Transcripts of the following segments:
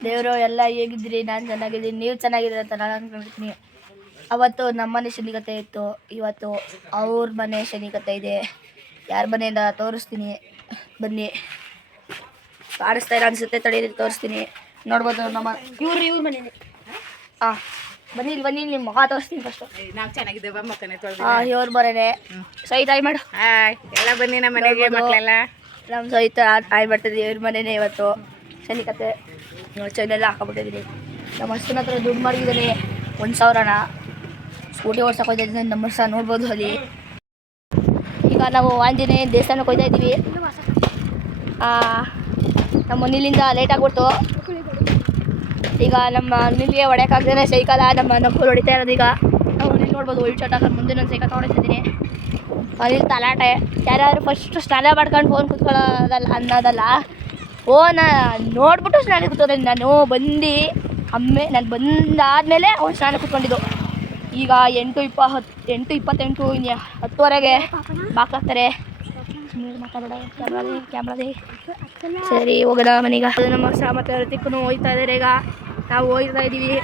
ದೇವರು ಎಲ್ಲ ಹೇಗಿದ್ರಿ? ನಾನು ಚೆನ್ನಾಗಿದ್ದೀನಿ, ನೀವು ಚೆನ್ನಾಗಿದ್ದೀರ ಅಂತ ನಾನು ಅಂದ್ಕೊಂಡಿರ್ತೀನಿ. ಅವತ್ತು ನಮ್ಮನೆ ಶನಿಕತೆ ಇತ್ತು, ಇವತ್ತು ಅವ್ರ ಮನೆ ಶನಿಕತೆ ಇದೆ. ಯಾರ ಮನೆಯಿಂದ ತೋರಿಸ್ತೀನಿ, ಬನ್ನಿ. ಕಾಣಿಸ್ತಾ ಇಲ್ಲ ಅನ್ಸುತ್ತೆ, ತಡೀರಿ ತೋರಿಸ್ತೀನಿ. ನೋಡ್ಬೋದು ನಮ್ಮ ಇವ್ರ ಮನೇನೆ. ಹಾಂ ಬನ್ನಿ ಇಲ್ಲಿ, ಬನ್ನಿ ನಿಮ್ಮ ಮುಖ ತೋರಿಸ್ತೀನಿ ಫಸ್ಟು. ನಾವು ಚೆನ್ನಾಗಿದ್ದೇವೆ, ಮಕ್ಕನೇ ಇವ್ರ ಮನೆಯೇ. ಸಹಿತ ಆಯ್ ಮಾಡು. ಎಲ್ಲ ಬನ್ನಿ ನಮ್ಮ ಮನೆಗೆ ಮಕ್ಕಳೆಲ್ಲ. ನಮ್ಮ ಸಹಿತ ಆಯ್ ಮಾಡ್ತಿದ್ವಿ. ಇವ್ರ ಮನೆಯೇ ಇವತ್ತು ಶನಿಕತೆ. ಚೈನೆಲ್ಲ ಹಾಕೊಂಡ್ಬಿಟ್ಟಿದ್ದೀನಿ. ನಮ್ಮ ಅಷ್ಟನ ಹತ್ರ ದುಡ್ಡು ಮಾಡಿದ್ದಾನೆ 1000ನ. ಸ್ಕೂಟಿ ಓಡ್ಸಕ್ಕೆ ಹೋಗ್ತಾ ಇದ್ದೀನಿ, ನಮ್ಮ ಸಹ ನೋಡ್ಬೋದು ಅಲ್ಲಿ. ಈಗ ನಾವು ಆಂಜನೇಯ ದೇವಸ್ಥಾನಕ್ಕೆ ಹೋಗ್ತಾ ಇದ್ದೀವಿ. ನಮ್ಮ ಮನೇಲಿಂದ ಲೇಟ್ ಆಗ್ಬಿಡ್ತು. ಈಗ ನಮ್ಮ ನಿಮಗೆ ಹೊಡೆಯೋಕ್ಕಾಗ್ದೇ ಸೈಕಲ ನಮ್ಮ ನಕ್ಕೂರು ಹೊಡಿತಾ ಇರೋದು. ಈಗ ನಾವು ಇಲ್ಲಿ ನೋಡ್ಬೋದು ಒಳ್ಳೆ ಚಟ ಹಾಕೊಂಡು ಮುಂದೆ ನಾನು ಸೈಕಲ್ ತೊಗೊಂಡಿದ್ದೀನಿ. ಅಲ್ಲಿ ತಲಾಟೆ. ಯಾರ್ಯಾರು ಫಸ್ಟ್ ಸ್ನಾನ ಮಾಡ್ಕೊಂಡು ಫೋನ್ ಕುತ್ಕೊಳ್ಳೋದಲ್ಲ ಅನ್ನೋದಲ್ಲ, ಫೋನ ನೋಡ್ಬಿಟ್ಟು ಸ್ನಾನ ಕೂತ್ಕೊಂಡೆ ನಾನು. ನಾನು ಬಂದಾದಮೇಲೆ ಅವ್ನು ಸ್ನಾನ ಕೂತ್ಕೊಂಡಿದ್ದು. ಈಗ 8:28 ಇನ್ನು 10ವರೆಗೆ ಬಾಕ್ಲಾಗ್ತಾರೆ. ಮಾತಾಡೋಣ ಕ್ಯಾಮ್ರಾದೇ. ಸರಿ ಹೋಗೋಣ ಮನೆಗೆ. ಅದು ನಮ್ಮ ಮತ್ತೆ ಋತಿಕ್ನು ಹೋಗ್ತಾ ಇದ್ದಾರೆ. ಈಗ ನಾವು ಹೋಗ್ತಾ ಇದ್ದೀವಿ.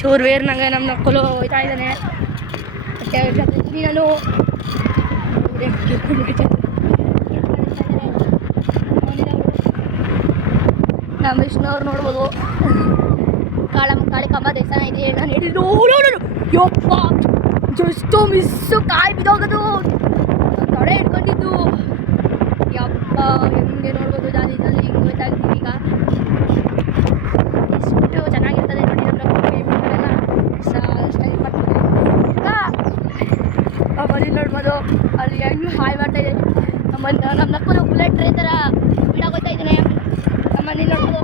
ಶೂರ್ವೇರ್ನಾಗೆ ನಮ್ಮ ನಕ್ಕಲು ಹೋಗ್ತಾ ಇದ್ದಾನೆ. ಮತ್ತೆ ನಾನು ನಮ್ಮ ವಿಷ್ಣುವ್ರು ನೋಡ್ಬೋದು. ಕಾಳಿ ಕಂಬ ದೇವಸ್ಥಾನ ಇದೆ. ನಾನು ಹೇಳಿದ್ದು ಯಪ್ಪ ಜಸ್ಟು ಮಿಸ್ಸು, ಕಾಯಿ ಬಿದ್ದೋಗೋದು, ತೊಡೆ ಇಟ್ಕೊಂಡಿದ್ದು. ಯಪ್ಪ ಹೆಂಗೆ ನೋಡ್ಬೋದು, ಜಾಲಿ ಹಿಂಗೆ ಹೋಗ್ತಾ ಇದ್ದೀವಿ. ಈಗ ಎಷ್ಟು ಚೆನ್ನಾಗಿರ್ತದೆ ನೋಡಿ. ನಮ್ಮನ್ನೆಲ್ಲ ಸ್ಟೈಲ್ ಮಾಡ್ತಾರೆ. ಮನೆ ನೋಡ್ಬೋದು ಅಲ್ಲಿ ಹೆಂಗೆ ಹಾಯ್ ಮಾಡ್ತಾ ಇದೆ. ನಮ್ಮ ನಕ್ಕಲು ಬುಲೆಟ್ ಟ್ರೇ ಥರ ಬಿಡಾಗೋಗ್ತಾ ಇದ್ದೀನಿ. ನಮ್ಮ ಮನೆ ನೋಡ್ಬೋದು.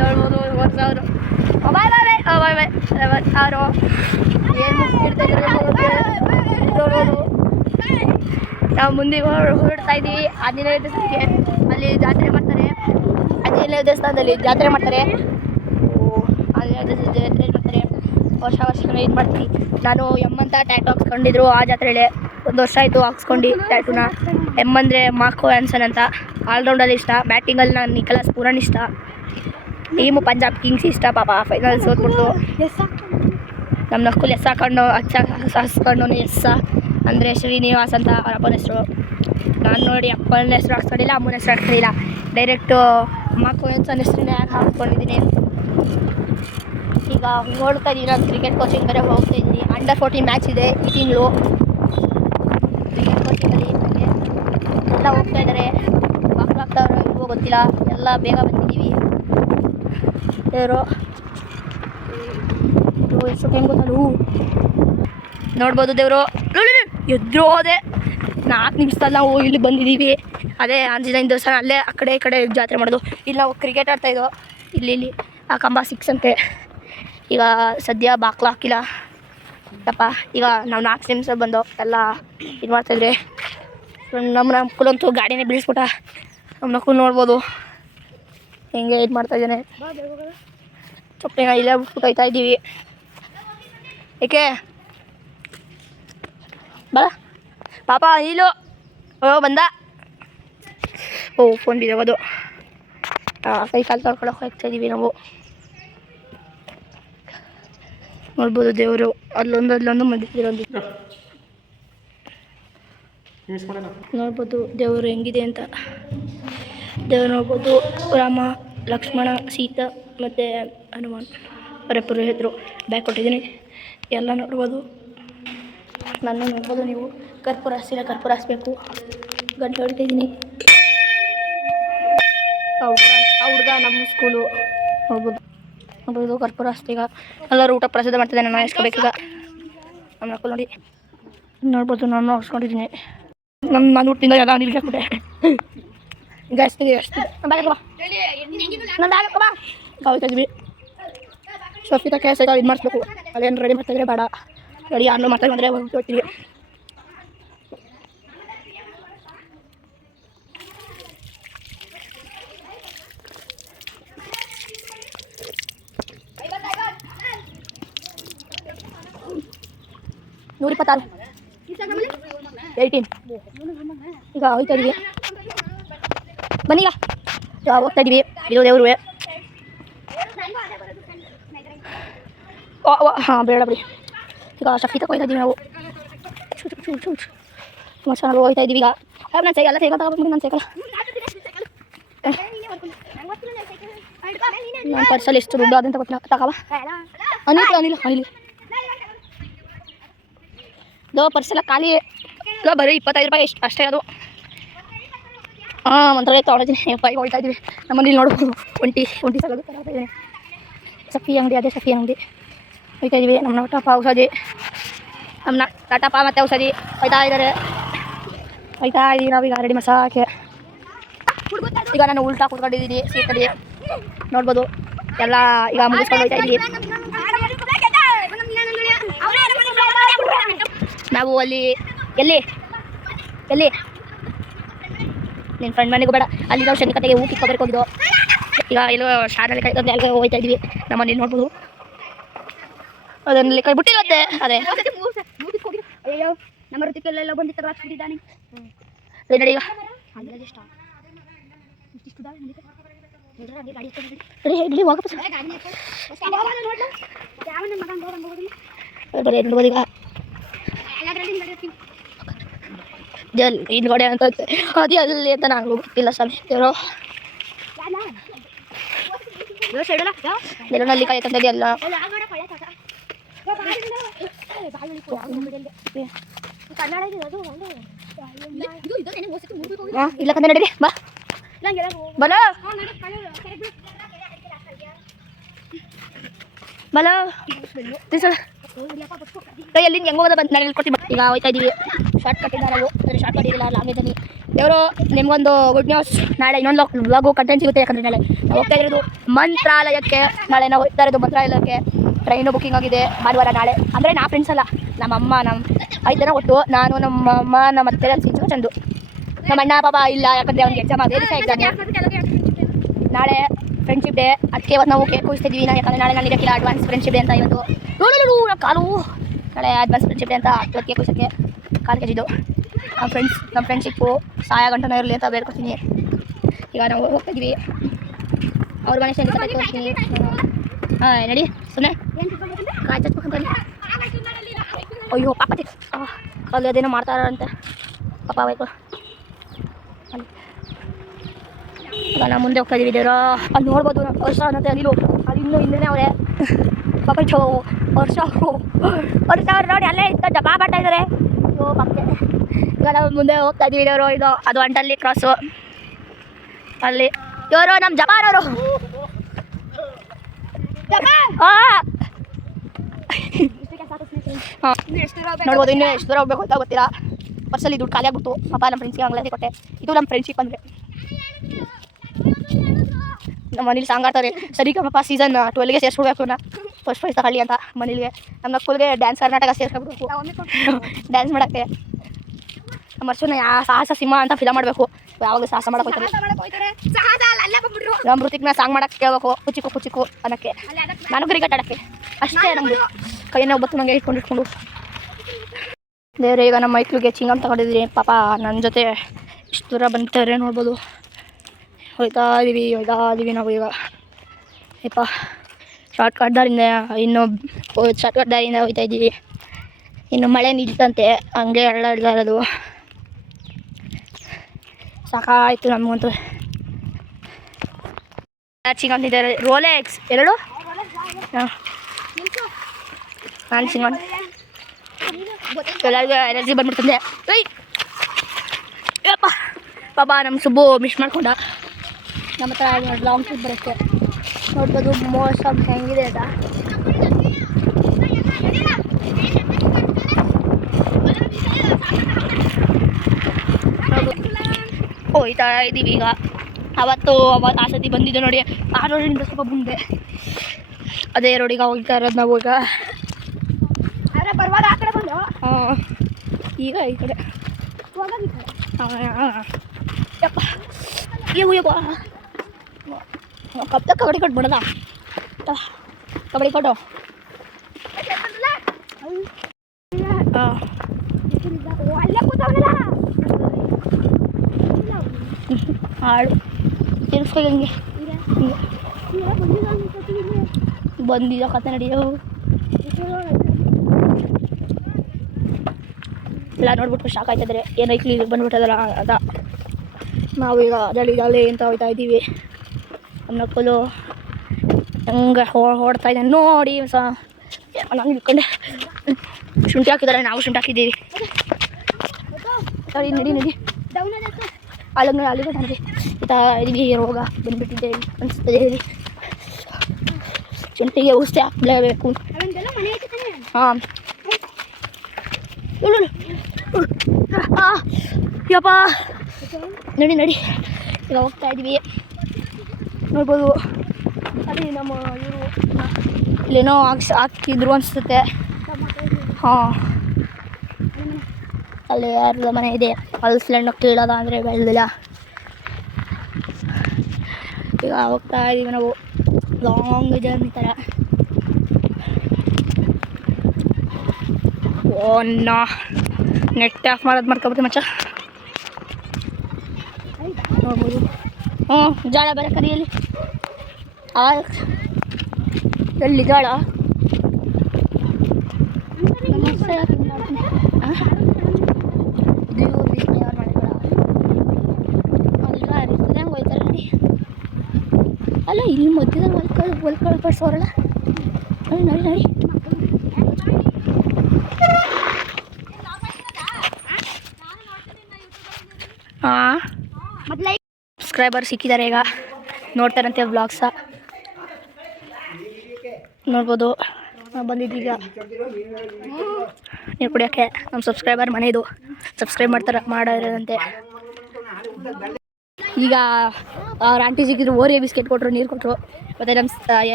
ನೋಡ್ಬೋದು 1000. ಬಾಯ್ ಅವರು ಏನು ಇಡ್ತಾಯಿದ್ರು ನೋಡ್ಬೋದು. ನಾವು ಮುಂದೆ ಹೊರಡ್ತಾ ಇದ್ದೀವಿ. ಆಂಜನೇಯ ದೇವಸ್ಥಾನಕ್ಕೆ. ಅಲ್ಲಿ ಜಾತ್ರೆ ಮಾಡ್ತಾರೆ. ಆಂಜನೇಯ ದೇವಸ್ಥಾನದಲ್ಲಿ ಜಾತ್ರೆ ಮಾಡ್ತಾರೆ. ವರ್ಷ ಇದು ಮಾಡ್ತೀನಿ. ನಾನು ಅಂತ ಟ್ಯಾಟು ಹಾಕ್ಸ್ಕೊಂಡಿದ್ರು ಆ ಜಾತ್ರೆಯಲ್ಲಿ. 1 ವರ್ಷ ಆಯಿತು ಹಾಕ್ಸ್ಕೊಂಡು ಟ್ಯಾಟುನ. ಅಂದರೆ ಮಾರ್ಕೋ ಆ್ಯನ್ಸನ್ ಅಂತ. ಆಲ್ರೌಂಡಲ್ಲಿ ಇಷ್ಟ. ಬ್ಯಾಟಿಂಗಲ್ಲಿ ನಾನು ನಿಕೋಲಸ್ ಪೂರನ್ ಇಷ್ಟ. ಟೀಮು ಪಂಜಾಬ್ ಕಿಂಗ್ಸ್ ಇಷ್ಟ. ಪಾಪ ಫೈನಲ್ ಸೋತ್ಬಿಡ್ತು. ನಮ್ಮ ನಕ್ಕುಲ್ ಎಸ್ ಹಾಕೊಂಡು ಹಾಕ್ಸ್ಕೊಂಡು ಎಸ್ ಅಂದರೆ ಶ್ರೀನಿವಾಸ್ ಅಂತ ಅವ್ರ ಅಪ್ಪನ ಹೆಸರು. ನಾನು ನೋಡಿ ಅಪ್ಪನ ಹೆಸರು ಹಾಕ್ಸ್ಕೊಂಡಿಲ್ಲ, ಅಮ್ಮನ ಹೆಸರು ಹಾಕ್ಸ್ಕೊಂಡಿಲ್ಲ. ಡೈರೆಕ್ಟು ಮಾರ್ಕೋ ಆ್ಯನ್ಸನ್ ಹೆಸರನ್ನೇ ಹಾಕ್ಕೊಂಡಿದ್ದೀನಿ. ಈಗ ನೋಡ್ತಾ ಇದ್ದೀನಿ. ನಾನು ಕ್ರಿಕೆಟ್ ಕೋಚಿಂಗ್ ಬೇರೆ ಹೋಗ್ತಾ ಇದ್ದೀನಿ. ಅಂಡರ್ 14 ಮ್ಯಾಚ್ ಇದೆ ಈ ತಿಂಗಳು. ಕ್ರಿಕೆಟ್ ಕೋಚಿಂಗಲ್ಲಿ ನನಗೆ ಎಲ್ಲ ಹೋಗ್ತಾ ಇದ್ದಾರೆ. ಮಕ್ಕಳಾಗ್ತಾವ್ರೆ ಇಲ್ವೋ ಗೊತ್ತಿಲ್ಲ. ಎಲ್ಲ ಬೇಗ ಬಂದಿದ್ದೀವಿ. ದೇವರು ಎಷ್ಟು ಟೈಮ್ ಗೊತ್ತಲ್ಲ. ನೋಡ್ಬೋದು ದೇವರು. ಎದ್ರು ಹೋದೆ 4 ನಿಮಿಷದಲ್ಲಿ ನಾವು ಇಲ್ಲಿ ಬಂದಿದ್ದೀವಿ. ಅದೇ ಆಂಜನೇಯ ದೇವಸ್ಥಾನ. ಅಲ್ಲೇ ಆ ಕಡೆ ಈ ಕಡೆ ಜಾತ್ರೆ ಮಾಡೋದು. ಇಲ್ಲಿ ನಾವು ಕ್ರಿಕೆಟ್ ಆಡ್ತಾಯಿದ್ದೋ. ಇಲ್ಲಿ ಆ ಕಂಬ 6 ಅಂತೆ. ಈಗ ಸದ್ಯ ಬಾಕ್ಲ ಹಾಕಿಲ್ಲ ಯಪ್ಪ. ಈಗ ನಾವು 4 ನಿಮಿಷ ಬಂದು ಎಲ್ಲ ಇದು ಮಾಡ್ತಾಯಿದ್ರೆ ನಮ್ಮ ನಕ್ಕುಲಂತೂ ಗಾಡಿನೇ ಬೀಳಿಸ್ಬಿಟ್ಟ. ನಮ್ಮ ನಕ್ಕುಲ್ ನೋಡ್ಬೋದು ಹೆಂಗೆ ಇದು ಮಾಡ್ತಾಯಿದ್ದಾನೆ. ಚೊಪ್ಪೆನ ಇಲ್ಲೇ ಬಿಟ್ಬಿಟ್ಟು ಹೋಗ್ತಾ ಇದ್ದೀವಿ. ಏಕೆ ಬರ ಪಾಪ ಇಲ್ಲೋ ಬಂದ. ಫೋನ್ ಬಿದ್ದೋಗೋದು. ಕೈ ಕಾಲು ತೊಳ್ಕೊಳಕ್ಕೆ ಹೋಗ್ತಾ ಇದ್ದೀವಿ ನಾವು. ನೋಡ್ಬೋದು ದೇವರು ಅಲ್ಲೊಂದು ಮಧ್ಯದಲ್ಲೊಂದು. ನೋಡ್ಬೋದು ದೇವರು ಹೆಂಗಿದೆ ಅಂತ. ದೇವರು ನೋಡ್ಬೋದು. ರಾಮ, ಲಕ್ಷ್ಮಣ, ಸೀತಾ ಮತ್ತು ಹನುಮಾನ್ ಅವರ ಪುರೋಹಿತರು ಬ್ಯಾಗ್ ಕೊಟ್ಟಿದ್ದೀನಿ. ಎಲ್ಲ ನೋಡ್ಬೋದು. ನನ್ನ ನೋಡ್ಬೋದು ನೀವು. ಕರ್ಪೂರ ಹಚ್ಚಬೇಕು. ಗಂಟೆ ಹೊಡಿತಾಯಿದ್ದೀನಿ. ಆ ಹುಡುಗ ನಮ್ಮ ಸ್ಕೂಲು ನೋಡ್ಬೋದು. ಕರ್ಪೂರ ಹಚ್ತೀಗ ಎಲ್ಲರೂ ಊಟ ಪ್ರಸಾದ ಮಾಡ್ತಿದ್ದೆ. ನಾನು ಇಸ್ಕೋಬೇಕೀಗ. ನಮ್ಮ ನಕ್ಕಲು ನೋಡಿ ನೋಡ್ಬೋದು. ನಾನು ಹಚ್ಕೊಂಡಿದ್ದೀನಿ. ನಾನು ಹುಟ್ಟಿಂದ ಎಲ್ಲ ನೀರಿಗೆ ಹಾಕ್ಬಿಟ್ಟೆ. ಈಗ ಎಷ್ಟು ಹೋಗ್ತಾ ಇದ್ವಿ. ಸಫಿತಾ ಕ್ಯಾಸ್ ಇದು ಮಾಡಿಸ್ಬೇಕು. ಅದೇನು ರೆಡಿ ಮಾಡ್ತಾಯಿದ್ರೆ ಬೇಡ. ರೆಡಿ ಆನ್ ಮಾಡ್ತಾ ಬಂದರೆ ಹೋಗ್ತೀವಿ. $126 18 ಈಗ ಹೋಗ್ತಾ ಇದೀವಿ. ಬನ್ನಿ ಈಗ ಹೋಗ್ತಾ ಇದೀವಿ. ಇದು ದೇವ್ರು ಹಾಂ ಬೇಡ ಬಿಡಿ. ಈಗ ಶಕ್ತಿ ತಗೋಯ್ತಾ ಇದೀವಿ ನಾವು. ತುಂಬ ಚೆನ್ನಾಗಿ ಹೋಗ್ತಾ ಇದೀವಿ ಈಗ. ನಾನು ಸೈಕಲ್ ಎಲ್ಲ ಸೈಕಲ್ ತಗೋಬೇಕು. ನಾನು ಸೈಕಲ್ ನನ್ನ ಪರ್ಸಲ್ಲಿ ಎಷ್ಟು ದುಡ್ಡು ಅದಂತ ಗೊತ್ತಿಲ್ಲ. ತಗೋವ ಅನಿಲ್ ಇದು ಪರ್ಸೆಲ್ಲ ಖಾಲಿ ಇಲ್ಲ, ಬರೀ 25 ರೂಪಾಯಿ ಎಷ್ಟು ಅಷ್ಟೇ ಅದು. ಮಂತ್ರಾಲಯ ತೊಗೊಂಡಿದ್ದೀನಿ. ಬೈಕ್ ಹೋಗ್ತಾ ಇದ್ದೀವಿ. ನಮ್ಮಲ್ಲಿ ನೋಡ್ಬೋದು ಒಂಟಿ ಸಗದು ತಗೋತಾ ಇದ್ದೀನಿ. ಸಫಿ ಅಂಗಡಿ, ಅದೇ ಸಫಿ ಅಂಗಡಿ ಹೋಗ್ತಾ ಇದ್ದೀವಿ. ನಮ್ಮ ಟಾಪ ಔಷಧಿ, ನಮ್ಮ ಟಾಟಪ್ಪ ಮತ್ತು ಔಷಧಿ ಹೋಯ್ತಾ ಇದ್ದೀವಿ ನಾವೀಗ ರೆಡಿ ಮಸಾಕೆ. ಈಗ ನಾನು ಉಲ್ಟಾ ಕೂತ್ಕೊಂಡಿದ್ದೀನಿ ಸೀಟಲ್ಲಿ ನೋಡ್ಬೋದು. ಎಲ್ಲ ಈಗ ಮುಗಿಸ್ಕೊಂಡು ಹೋಗ್ತಾ ಇದ್ದೀವಿ ನಾವು. ಅಲ್ಲಿ ಎಲ್ಲಿ ನಿನ್ನ ಫ್ರೆಂಡ್ ಮನೆಗೂ ಬೇಡ, ಅಲ್ಲಿ ನಾವು ಶನಿಕತೆಗೆ ಊಟ ಇಟ್ಕೊಬರ್ಬೇಕು ಹೋಗಿದ್ದು. ಈಗ ಎಲ್ಲೋ ಶಾಲೆಯಲ್ಲಿ ಕೈ ತಂದು ಎಲ್ಲ ಹೋಗ್ತಾ ಇದ್ವಿ. ನಮ್ಮಲ್ಲಿ ನೋಡ್ಬೋದು ಅದರಲ್ಲಿ ಕೈ ಬಿಟ್ಟಿರುತ್ತೆ. ಅದೇ ನಮ್ಮ ಋತಿಕೆಲ್ಲ ಬಂದಿತ್ತು ಹಾಕ್ಬಿಟ್ಟಿದ್ದಾನೆ. ನಡಿ ಈಗ ರೆಡಿ ವಾಪಸ್ ಬರೀ ನೋಡ್ಬೋದು. ಈಗ ಹಿಂದ್ಗಡೆ ಅಂತ ಅದೇ ಅಲ್ಲಿ ಅಂತ ನಂಗೆ ಗೊತ್ತಿಲ್ಲ ಸ್ವಾಮಿ. ನಲ್ಲಿ ಕಾಯಿ ತಂದದಿ ಅಲ್ಲ ಇಲ್ಲ ಕಂದ ನಡೀರಿ ಬಾ ಬಲ ಬಲ ಕೈಯಲ್ಲಿ ಹೆಂಗೆ ಹೋಗೋದ ಬಂದು ನಾನು ಹೇಳ್ಕೊಡ್ತೀನಿ. ಈಗ ಹೋಗ್ತಾ ಇದ್ದೀವಿ. ಶಾರ್ಟ್ ಕಟ್ ಇದ್ದಾರೆ ನಾವು. ಶಾರ್ಟ್ ಕಟ್ ಇದಿಲ್ಲ ಲಾಂಗ್ ಇದ್ದೀನಿ. ದೇವರು ನಿಮಗೊಂದು ಗುಡ್ ನ್ಯೂಸ್. ನಾಳೆ ಇನ್ನೊಂದು ವ್ಲಾಗು ಕಂಟೆಂಟ್ ಸಿಗುತ್ತೆ. ಯಾಕಂದರೆ ನಾಳೆ ನಾವು ಹೋಗ್ತಾ ಇರೋದು ಮಂತ್ರಾಲಯಕ್ಕೆ. ನಾಳೆ ನಾವು ಹೋಗ್ತಾ ಇರೋದು ಮಂತ್ರಾಲಯಕ್ಕೆ. ಟ್ರೈನು ಬುಕ್ಕಿಂಗ್ ಆಗಿದೆ ಭಾನುವಾರ ನಾಳೆ. ಅಂದರೆ ನಾ ಫ್ರೆಂಡ್ಸ್ ಅಲ್ಲ, ನಮ್ಮ ಅಮ್ಮ ನಮ್ಮ 5 ಜನ ಒಟ್ಟು. ನಾನು ನಮ್ಮ ಅಮ್ಮ ನಮ್ಮ ಅತ್ತೆ ನನ್ನ ಸಿಂಚು ಚಂದು. ನಮ್ಮ ಅಣ್ಣ ಪಾಪ ಇಲ್ಲ, ಯಾಕಂದರೆ ಅವ್ನಿಗೆ ಎಕ್ಸಾಮ್ ಅದೇ ದಿವಸ ಎಕ್ಸಾಮ್. ನಾಳೆ ಫ್ರೆಂಡ್ಶಿಪ್ ಡೇ. ಅದಕ್ಕೆ ಇವತ್ತು ನಾವು ಕೇಕ್ ಕೂರಿಸ್ತಿದ್ವಿ. ನಾನು ಯಾಕಂದರೆ ನಾಳೆ ನಾನು ಇರೋಕ್ಕಿಲ್ಲ. ಅಡ್ವಾನ್ಸ್ ಫ್ರೆಂಡ್ಶಿಪ್ ಡೇ ಅಂತ ಇವತ್ತು ಕಾಲು ನಾಳೆ ಅಡ್ವಾನ್ಸ್ ಫ್ರೆಂಡ್ಶಿಪ್ ಡೇ ಅಂತ ಇವತ್ತು ಕೇಕ್ ಕೂರಿಸೋಕ್ಕೆ ಕಾಲು ಕೆಜಿದು. ನಮ್ಮ ಫ್ರೆಂಡ್ಶಿಪ್ಪು ಸಾಯ ಗಂಟನ ಇರಲಿ ಅಂತ ಬೇಡ್ಕೊತೀನಿ. ಈಗ ನಾವು ಹೋಗ್ತಾ ಇದ್ದೀವಿ ಅವ್ರ ಮನೆ ಸಂಗೀತ ತೋರಿಸ್ತೀನಿ. ನಡಿ ಸುಮ್ಮನೆ ಕಾಯಿ ಚಚ್ಬೇಕಂತ. ಅಯ್ಯೋ ಪಾಪತಿ ಅಲ್ಲಿ ಅದೇನೋ ಮಾಡ್ತಾರಂತೆ ಪಾಪ ಬೇಕು. ಈಗ ನಾವು ಮುಂದೆ ಹೋಗ್ತಾ ಇದ್ದೀವಿ. ದೇವ್ರ ಅಲ್ಲಿ ನೋಡ್ಬೋದು. ವರ್ಷ ಅನ್ನತ್ತೆ ಅಲ್ಲಿಲು ಅಲ್ಲಿ ಇನ್ನೂ ಹಿಂದೆ ಅವರೇ ಪಾಪ ವರ್ಷ ನೋಡಿ ಅಲ್ಲೇ ಇತ್ತು ಜಪಾ ಮಾಡ್ತಾ ಇದ್ದಾರೆ. ಅಯ್ಯೋ ಪಾಪಕ್ಕೆ. ಈಗ ನಾವು ಮುಂದೆ ಹೋಗ್ತಾ ಇದ್ದೀವಿ. ದೇವರು ಇದು ಅದು ಅಂಟಲ್ಲಿ ಕ್ರಾಸು. ಅಲ್ಲಿ ಇವರು ನಮ್ಮ ಜಪಾನವರು. ನೋಡ್ಬೋದು. ಇನ್ನೂ ಎಷ್ಟು ದೂರ ಹೋಗ್ಬೇಕು ಅಂತ ಗೊತ್ತಿಲ್ಲ. ಪರ್ಸಲ್ಲಿ ದುಡ್ಡು ಖಾಲಿ ಆಗ್ಬಿಟ್ಟು ಪಾಪ ನಮ್ಮ ಫ್ರೆಂಡ್ಸ್ಗೆ ಹಂಗಲೇ ಕೊಟ್ಟೆ. ಇದು ನಮ್ಮ ಫ್ರೆಂಡ್ಶಿಪ್ ಅಂದರೆ. ನಮ್ಮ ಮನೇಲಿ ಸಾಂಗ್ ಆಡ್ತಾರೆ. ಸರಿ ಪಾಪ ಸೀಸನ್ 12ಗೆ ಸೇರಿಸ್ಬಿಡ್ಬೇಕು ನಾ ಫಸ್ಟ್ ಪ್ರೈಸ್ ತಗೊಳ್ಳಿ ಅಂತ ಮನೇಲಿಗೆ. ನಮ್ಮ ಸ್ಕೂಲ್ಗೆ ಡ್ಯಾನ್ಸ್ ಕರ್ನಾಟಕ ಸೇರ್ಸ್ಕೊಬಿಡ್ಬೇಕು ಡ್ಯಾನ್ಸ್ ಮಾಡೋಕ್ಕೆ. ನಮ್ಮ ವರ್ಷನ ಸಾಹಸ ಸಿಂಹ ಅಂತ ಫಿಲಮ್ ಮಾಡಬೇಕು. ಯಾವಾಗ ಸಾಹಸ ಮಾಡಕ್ಕೆ ಹೋಗ್ತಾರೆ. ನಮ್ಮ ಋತಿಕ್ನ ಸಾಂಗ್ ಮಾಡೋಕ್ಕೆ ಕೇಳಬೇಕು. ಕುಚಿಕು ಅನ್ನೋಕ್ಕೆ. ನಾನು ಕ್ರಿಕೆಟ್ ಆಡೋಕ್ಕೆ ಅಷ್ಟೇ. ನಮ್ಮದು ಕೈಯನ್ನು ಒಬ್ಬತ್ತು ನನಗೆ ಇಟ್ಕೊಂಡು ದೇವ್ರೆ. ಈಗ ನಮ್ಮ ಮೈಕ್ಳಿಗೆ ಚಿಂಗಮ್ ತಗೊಂಡಿದ್ದೀನಿ. ಪಾಪ ನನ್ನ ಜೊತೆ ಇಷ್ಟು ದೂರ ಬಂತಾರೆ ನೋಡ್ಬೋದು. ಹೋಗ್ತಾ ಇದ್ದೀವಿ ನಾವು ಈಗ. ಯಪ್ಪ ಶಾರ್ಟ್ ಕಟ್ ದಾರಿಂದ ಹೋಗ್ತಾ ಇದ್ದೀವಿ. ಇನ್ನು ಮಳೆ ನಿಲ್ತಂತೆ, ಹಂಗೆ ಇರೋದು ಸಾಕಾಯಿತು ನಮಗಂತೂ. ಚಿಂಗಮ್ ತಿಂತಾರೆ. ರೋಲೆಕ್ಸ್ 2 ನಾನು ಚಿಂಗಮ್ ಎಲ್ಲರಿಗೂ ಎನರ್ಜಿ ಬಂದ್ಬಿಡ್ತಂದೆ. ಯಪ್ಪ ಪಾಪ ನಮ್ಮ ಸುಬ್ಬು ಮಿಸ್ ಮಾಡ್ಕೊಂಡ. ನಮ್ಮ ಹತ್ರ ಲಾಂಗ್ ಟ್ರಿಪ್ ಬರುತ್ತೆ ನೋಡ್ಬೋದು. ಮೋಸಮ್ ಹೆಂಗಿದೆ ಅಂತ ಹೋಗ್ತಾ ಇದ್ದೀವಿ ಈಗ. ಅವತ್ತು ಆ ಸತಿ ಬಂದಿದ್ದೆ ನೋಡಿ, ಆ ರೋಡಿಂದ ಸ್ವಲ್ಪ ಮುಂದೆ ಅದೇ ರೋಡಿಗೆ ಹೋಗ್ತಾ ಇರೋದು ನಾವು ಈಗ. ಬರುವಾಗ ಆ ಕಡೆ ಬಂದು ಈಗ ಈ ಕಡೆ ಯಪ್ಪ ಇವು ಕಬ್ಬ ಕಬಡ್ಡಿ ಕೊಟ್ಬಿಡದ ಕಬಡ್ಡಿ ಕೊಟ್ಟು ಅಲ್ಲೇ ಕೂತವನಲ್ಲ ಹಾಳು ತಿರ್ಸ್ಕೊ ಹಂಗೆ ಬಂದಿದ್ದ ಕತೆ ನಡೆಯೋ ಎಲ್ಲ ನೋಡ್ಬಿಟ್ಟು ಶಾಕ್ ಆಯ್ತಿದ್ರೆ ಏನೈಕ್ಲಿ ಇಲ್ಲಿ ಬಂದ್ಬಿಟ್ಟದಲ್ಲ ಅದ ನಾವೀಗ ಜಳಿ ಅಂತ ಹೋಗ್ತಾ ಇದ್ದೀವಿ ನಮ್ಮ ಫುಲ್ಲು ಹಂಗೆ ಹೊಡ್ತಾ ಇದ್ದಾನೆ ನೋಡಿ ನಾನು ಇಳ್ಕೊಂಡೆ ಶುಂಠಿ ಹಾಕಿದ್ದಾರೆ ನಾವು ಶುಂಠಿ ಹಾಕಿದ್ದೀವಿ ಸರಿ ನಡಿ ಅಲ್ಲಿಗೆ ನನಗೆ ಇದೀವಿ ರೋಗ ಬಂದುಬಿಟ್ಟಿದ್ದೆ ಅನಿಸ್ತದೆ ಹೇಳಿ ಶುಂಠಿಗೆ ಔಷಧಿ ಹಾಕಲೇಬೇಕು ಹಾಂ ಯಪ್ಪ ನಡಿ ಈಗ ಹೋಗ್ತಾ ಇದ್ದೀವಿ ನೋಡ್ಬೋದು ಅಲ್ಲಿ ನಮ್ಮ ಇವರು ಇಲ್ಲೇನೋ ಹಾಕಿದ್ರು ಅನಿಸುತ್ತೆ ಹಾಂ ಅಲ್ಲಿ ಯಾರ್ದು ಮನೆ ಇದೆ ಅಲ್ಲಿ ಕೇಳೋದ ಅಂದರೆ ಬೆಳೆದಿಲ್ಲ ಈಗ ಹೋಗ್ತಾ ಇದ್ದೀವಿ ನಾವು ಲಾಂಗ್ ಜರ್ನಿ ಥರ ಓನ್ನ ನೆಟ್ ಆಫ್ ಮಾಡೋದು ಮಾಡ್ಕೊಬಿಟ್ಟು ಮಚ್ಚ ನೋಡ್ಬೋದು ಜಾಳ ಬೇರೆ ಕರಿಯಲ್ಲಿ ಎಲ್ಲಿ ಜಾಳ ಅಲ್ಲ ಇಲ್ಲಿ ಮಧ್ಯದಲ್ಲಿ ಹೊಲ್ಕೊಳ್ಪಡಿಸೋರಲ್ಲ ನಡಿ ಹಾಂ ಸಬ್ಸ್ಕ್ರೈಬರ್ ಸಿಕ್ಕಿದ್ದಾರೆ ಈಗ ನೋಡ್ತಾರಂತೆ ವ್ಲಾಗ್ಸ ನೋಡ್ಬೋದು ಬಂದಿದ್ದೀಗ ನೀರು ಕುಡಿಯೋಕ್ಕೆ ನಮ್ಮ ಸಬ್ಸ್ಕ್ರೈಬರ್ ಮನೆಯದು ಸಬ್ಸ್ಕ್ರೈಬ್ ಮಾಡಿರೋದಂತೆ ಈಗ ಅವ್ರ ಆಂಟಿ ಸಿಕ್ಕಿದ್ರು ಓರಿಯ ಬಿಸ್ಕೆಟ್ ಕೊಟ್ಟರು ನೀರು ಕೊಟ್ಟರು ಮತ್ತು ನಮ್ಮ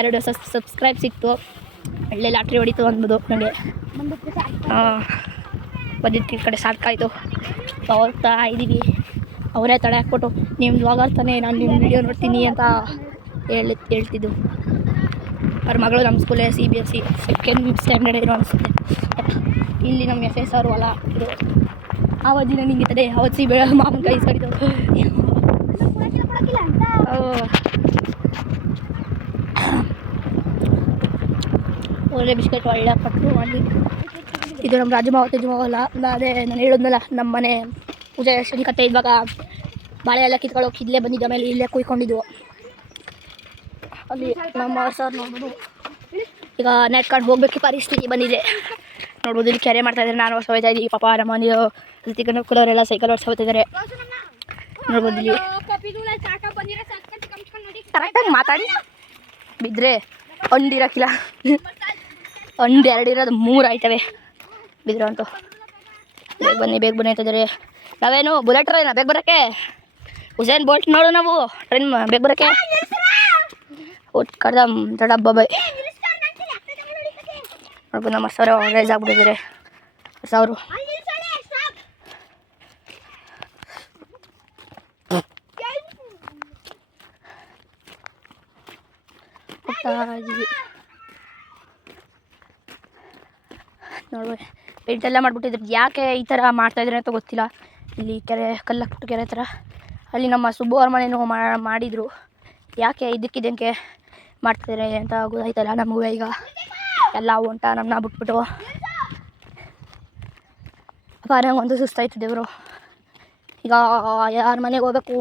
2 ಸಬ್ಸ್ಕ್ರೈಬ್ ಸಿಕ್ತು ಒಳ್ಳೆ ಲಾಟ್ರಿ ಹೊಡಿತು ಅನ್ಬೋದು ನನಗೆ ಬಂದಿದ್ದು ಈ ಕಡೆ ಸಾಕಾಯಿತು ಹೋಗ್ತಾ ಇದ್ದೀವಿ ಅವರೇ ತಡೆ ಹಾಕ್ಬಿಟ್ಟು ನಿಮ್ಮ ವ್ಲಾಗರ್ ತಾನೇ ನಾನು ನಿಮ್ಮ ವಿಡಿಯೋ ನೋಡ್ತೀನಿ ಅಂತ ಹೇಳ್ತಿದ್ದು ಅವ್ರ ಮಗಳು ನಮ್ಮ ಸ್ಕೂಲೇ CBSE ಸೆಕೆಂಡ್ ಸ್ಟ್ಯಾಂಡರ್ಡ್ ಏನೋ ಅನಿಸುತ್ತೆ ಇಲ್ಲಿ ನಮ್ಮ FS ಅವರು ಹೊಲ ಇದು ಆವತ್ತಿನ ನಿಂಗಿತ್ತದೆ ಅವತ್ತು ಬೇಡ ಮಾಮೂಲು ಕೈ ಇಸ್ಕೊಂಡಿದ್ದು ಒಳ್ಳೆ ಬಿಸ್ಕೆಟ್ ಒಳ್ಳೆ ಕೊಟ್ಟರು ಅಲ್ಲಿ ಇದು ನಮ್ಮ ರಾಜಮಾವ ಅಲ್ಲ ಅದೇ ನಾನು ಹೇಳಿದ್ನಲ್ಲ ನಮ್ಮ ಮನೆ ಪೂಜೆ ಶನಿ ಕತೆ ಇದ್ದಾಗ ಬಾಳೆ ಎಲ್ಲ ಕಿತ್ಕೊಳ್ಳೋಕೆ ಇಲ್ಲೇ ಬಂದಿದ್ದು ಆಮೇಲೆ ಇಲ್ಲೇ ಕುಯ್ಕೊಂಡಿದ್ವು ಅಲ್ಲಿ ನಮ್ಮ ಸರ್ ನೋಡ್ಬೋದು ಈಗ ನೆಟ್ಕೊಂಡು ಹೋಗ್ಬೇಕು ಪರಿಸ್ಥಿತಿ ಬಂದಿದೆ ನೋಡ್ಬೋದು ಇಲ್ಲಿ ಕೆರೆ ಮಾಡ್ತಾಯಿದ್ದಾರೆ ನಾನು ವರ್ಷ ಹೋಗ್ತಾ ಇದ್ದೀವಿ ಪಾಪ ನಮ್ಮ ಮನೆಯು ತಿಕ್ಕನ್ನು ಕುಲವರೆಲ್ಲ ಸೈಕಲ್ ವರ್ಷ ಹೋಗ್ತಿದ್ದಾರೆ ನೋಡ್ಬೋದು ಇಲ್ಲಿ ಕರೆಕ್ಟಾಗಿ ಮಾತಾಡಿ ಬಿದ್ದರೆ ಒಂದಿರೋಕ್ಕಿಲ್ಲ 1 2 ಇರೋದು 3 ಆಯ್ತವೆ ಬಿದ್ರು ಅಂತೂ ಬೇಗ ಬನ್ನಿ ಅಂತಿದ್ದಾರೆ ನಾವೇನು ಬುಲೆಟ್ ಟ್ರೈನ ಬೇಗ ಬರೋಕ್ಕೆ ಹುಸೇನ್ ಬೋಲ್ಟ್ ನೋಡು ನಾವು ಟ್ರೈನ್ ಬೇಗ ಬರೋಕ್ಕೆ ಒಟ್ಟು ಕಡ್ದ ದೊಡ್ಡ ಬಾಯ್ ನೋಡ್ಬೋದು ನಮ್ಮ ಸರ್ ರೈಸ್ ಆಗ್ಬಿಟ್ಟಿದ್ದಾರೆ ಅವರು ನೋಡ್ಬೋದು ಪೇಂಟೆಲ್ಲ ಮಾಡಿಬಿಟ್ಟಿದ್ರು ಯಾಕೆ ಈ ಥರ ಮಾಡ್ತಾಯಿದ್ರೆ ಅಂತ ಗೊತ್ತಿಲ್ಲ ಇಲ್ಲಿ ಕೆರೆ ಕಲ್ಲಾಕ್ಬಿಟ್ಟು ಕೆರೆ ಥರ ಅಲ್ಲಿ ನಮ್ಮ ಸುಬ್ಬು ಅವ್ರ ಮನೇನೂ ಮಾಡಿದರು ಯಾಕೆ ಇದಕ್ಕಿದಂಗೆ ಮಾಡ್ತಿದ್ದಾರೆ ಅಂತ ಗೊತ್ತಾಯ್ತಲ್ಲ ನಮಗೂ ಈಗ ಎಲ್ಲ ಹೊಂಟ ನಮ್ಮನ್ನ ಬಿಟ್ಬಿಟ್ಟು ಅಪ್ಪ ನಂಗೆ ಒಂದು ಸುಸ್ತಾಯ್ತು ದೇವರು ಈಗ ಯಾರ ಮನೆಗೆ ಹೋಗ್ಬೇಕು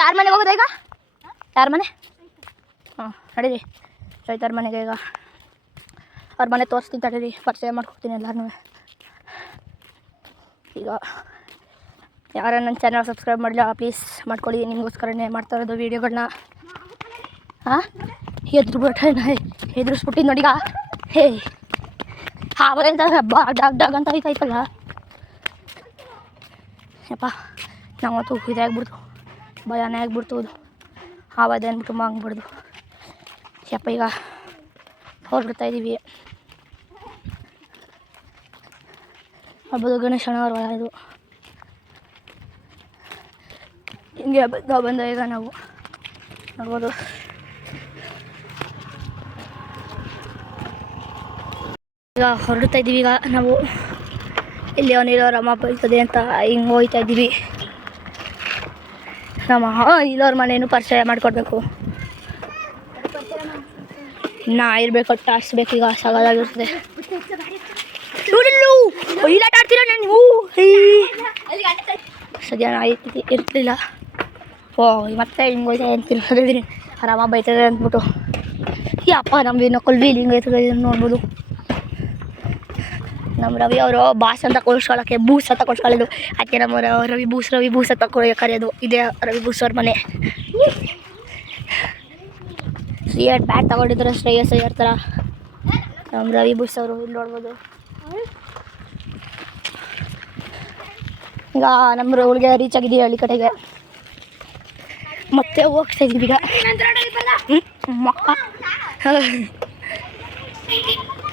ಯಾರ ಮನೆಗೆ ಹೋಗೋದ ಈಗ ಯಾರ ಮನೆ ಹಾಂ ನಡೀರಿ ರೈತರ ಮನೆಗೆ ಈಗ ಅವ್ರ ಮನೆ ತೋರಿಸ್ತೀನಿ ತಡೀರಿ ಪರಿಚಯ ಮಾಡ್ಕೊಡ್ತೀನಿ ಎಲ್ಲರೂ ಈಗ ಯಾರು ನನ್ನ ಚಾನಲ್ ಸಬ್ಸ್ಕ್ರೈಬ್ ಮಾಡಲಿಲ್ಲ ಪ್ಲೀಸ್ ಮಾಡ್ಕೊಳ್ಳಿ ನಿಮಗೋಸ್ಕರನೇ ಮಾಡ್ತಾ ಇರೋದು ವೀಡಿಯೋಗಳನ್ನ ಹಾಂ ಹೆದ್ರಿಸ್ಬಿಟ್ಟಿದ್ದು ನೋಡಿಗ ಹೇ ಹಾವಂತ ಡಾಗ್ ಅಂತ ಐತಲ್ಲ ಯಪ್ಪ ನಾವಂತೂ ಇದಾಗ್ಬಿಡ್ತು ಭಯನೇ ಆಗ್ಬಿಡ್ತು ಅದು ಹಾವದೆ ಅಂದ್ಬಿಟ್ಟು ಹಂಗ್ಬಿಡ್ದು ಯಪ್ಪ ಈಗ ಹೊರಡ್ತಾ ಇದ್ದೀವಿ ಹಬ್ಬದ ಗಣೇಶನ ಅವ್ರ ಹೊಲ ಇದು ಹಿಂಗೆ ಬಂದ ಈಗ ನಾವು ನೋಡ್ಬೋದು ಈಗ ಹೊರಡ್ತಾ ಇದ್ದೀವಿ ಈಗ ನಾವು ಇಲ್ಲಿ ಅವನಿರೋ ರಮ ಬೈತದೆ ಅಂತ ಹಿಂಗೆ ಹೋಗ್ತಾ ಇದ್ದೀವಿ ನಮ್ಮ ಇಲ್ಲವ್ರ ಮನೇನು ಪರಿಚಯ ಮಾಡಿಕೊಡ್ಬೇಕು. ಇನ್ನು ಇರಬೇಕು ಟಾಸ್ಬೇಕು ಈಗ ಸಾಕಾಗಿರ್ತದೆ. ಇಲ್ಲ ಆಡ್ತೀರ ನೀವು ಸದ್ಯ ಇರ್ತಿಲ್ಲ. ಓ ಮತ್ತೆ ಹಿಂಗೆ ಹೋಯ್ತಾ ಅಂತಿದ್ದೀನಿ ಆರಾಮ ಬೈತದೆ ಅಂದ್ಬಿಟ್ಟು. ಯಪ್ಪ ನಮ್ದು ಇನ್ನೂ ಕೊಲ್ವಿ ಹಿಂಗೆ ಹೋಯ್ತದೆ ನೋಡ್ಬೋದು. ನಮ್ಮ ರವಿ ಅವರು ಬಾಸ್ ಅಂತ ಕೊಡ್ಸ್ಕೊಳ್ಳೋಕ್ಕೆ ಬೂಸ್ ಅಂತ ಕೊಡ್ಸ್ಕೊಳ್ಳೋದು. ಅದಕ್ಕೆ ನಮ್ಮ ರವಿ ಬೂಸ್ ಅಂತ ಕರೆಯೋದು. ಇದೇ ರವಿ ಬೂಸ್ ಅವ್ರ ಮನೆ. ಶ್ರೇಯಸ್ ಬ್ಯಾಟ್ ತಗೊಂಡಿದ್ದಾರೆ ಶ್ರೇಯಸ್ ಅಯ್ಯರ್ ಥರ. ನಮ್ಮ ರವಿ ಬೂಸ್ ಅವರು ಇಲ್ಲಿ ನೋಡ್ಬೋದು. ಈಗ ನಮ್ಮ ರೋಡ್ಗೆ ರೀಚ್ ಆಗಿದ್ದೀವಿ ಹಳ್ಳಿ ಕಡೆಗೆ. ಮತ್ತೆ ಹೋಗ್ತಾ ಇದ್ದೀವಿ ಈಗ ಮಕ್ಕ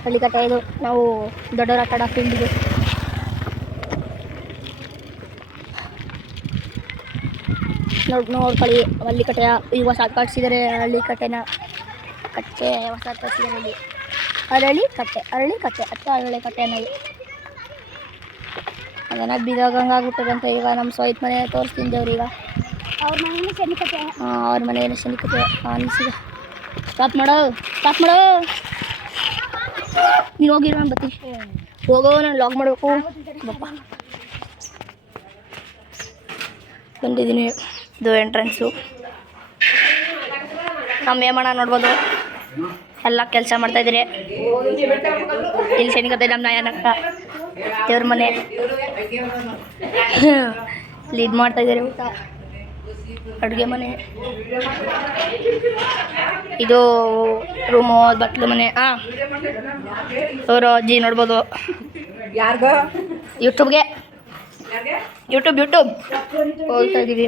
ಹಳ್ಳಿ ಕಟ್ಟೆ. ಇದು ನಾವು ದೊಡ್ಡವರ ಆಟ ಆಡ್ತಿದ್ದೀವಿ. ನೋಡ್ಕೊಳ್ಳಿ ಹಳ್ಳಿ ಕಟ್ಟೆಯ ಈಗ ಹೊಸ ಕಟ್ಸಿದ್ದಾರೆ. ಹಳ್ಳಿ ಕಟ್ಟೆನ ಕಟ್ಟೆ ಹೊಸ ಕಟ್ಸಿದ್ದಾರೆ. ಅಲ್ಲಿ ಅರಳಿ ಕಟ್ಟೆ ಅರಳಿ ಕಟ್ಟೆ ಅನ್ನೋದು ಅದನ್ನು ಬಿದೋಗಂಗೆ ಆಗ್ಬಿಟ್ಟದಂತ. ಈಗ ನಮ್ಮ ಸ್ವೈತ್ ಮನೆ ತೋರಿಸ್ತೀನಿ ದೇವ್ರು. ಈಗ ಅವ್ರ ಮನೇನು ಶನಿಕತೆ. ಅವ್ರ ಮನೇನು ಶನಿಕತೆ ಅನಿಸಿದೆ. ಸ್ಟಾಪ್ ಮಾಡೋ ನೀನು ಹೋಗಿರೋ ನಾನು ಬರ್ತೀನಿ. ಹೋಗೋ ನಾನು ಲಾಗ್ ಮಾಡಬೇಕು. ಬಪ್ಪ ಬಂದಿದ್ದೀನಿ. ಇದು ಎಂಟ್ರೆನ್ಸು. ನಮ್ಮ ಏಮಣ್ಣ ನೋಡ್ಬೋದು ಎಲ್ಲ ಕೆಲಸ ಮಾಡ್ತಾಯಿದ್ದೀರಿ. ಇಲ್ಲಿ ಶನಿಕತೆ ನಮ್ಮ ನಾಯನಕ್ಕ ದೇವ್ರ ಮನೆ. ಇಲ್ಲಿ ಇದು ಮಾಡ್ತಾಯಿದ್ದಾರೆ ಊಟ ಅಡುಗೆ ಮನೆ. ಇದು ರೂಮು ಬಟ್ಲು ಮನೆ. ಅವರು ಅಜ್ಜಿ ನೋಡ್ಬೋದು. ಯೂಟ್ಯೂಬ್ ಹೋಗ್ತಾ ಇದ್ದೀವಿ.